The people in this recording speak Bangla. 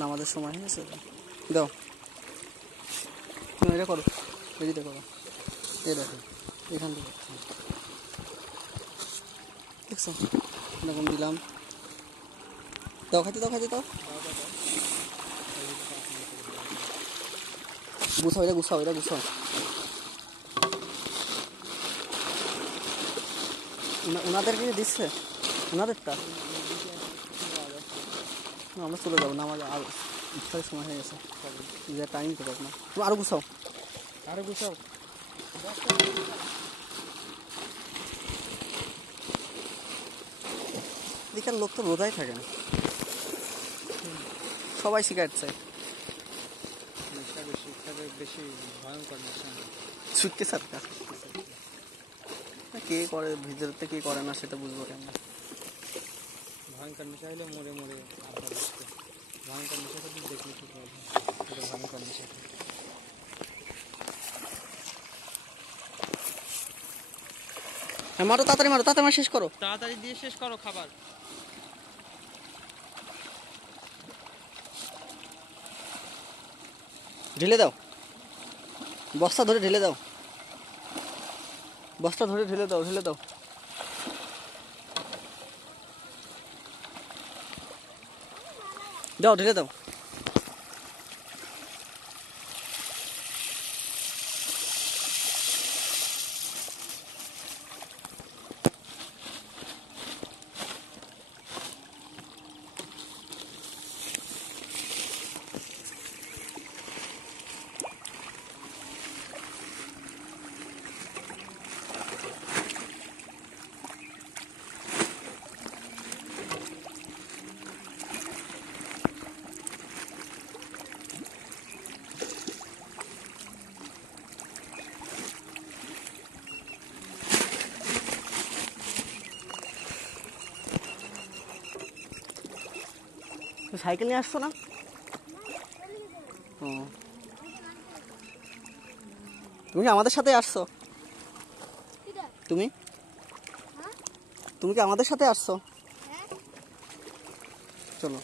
নামাজের সময় হয়ে গেছে, দাও এটা করো, এদিকে করো, এই দেখো এখান থেকে দেখছো এরকম দিলাম, দাও খাইতে দাও, খাইতে দাও, গুছাও এটা, গুছাও এটা, গুছাও। ওনাদেরকে দিচ্ছে, ওনাদেরটা আমরা চলে যাবো না, আমার আর ইফতারের সময় হয়ে গেছে, যে টাইম তো পাবো না। তুমি আরো গুছাও, আরো গুছাও। এদিকের লোক তো রোজাই থাকে না, সবাই সিগারেট চায়। বেশি ভয়ঙ্কর নেশা, ছুটকে সাতটা কে করে ভিতরতে, কে করে না সেটা বুঝবো কেন। ভয়ঙ্কর নেশা হলে মরে মরে আড্ডা বসতে, ভয়ঙ্কর নেশা তো দেখলে ঠিক হবে, এটা ভয়ঙ্কর নেশা। মারো তাড়াতাড়ি, মারো তাড়াতাড়ি, শেষ করো, তাড়াতাড়ি দিয়ে শেষ করো খাবার। ঢেলে দাও, বস্তা ধরে ঢেলে দাও, বস্তা ধরে ঢেলে দাও, ঢেলে দাও। দাও ঢেলে দাও। সাইকেল নিয়ে আসছো না? তুমি কি আমাদের সাথে আসছো? তুমি তুমি কি আমাদের সাথে আসছো? চলো।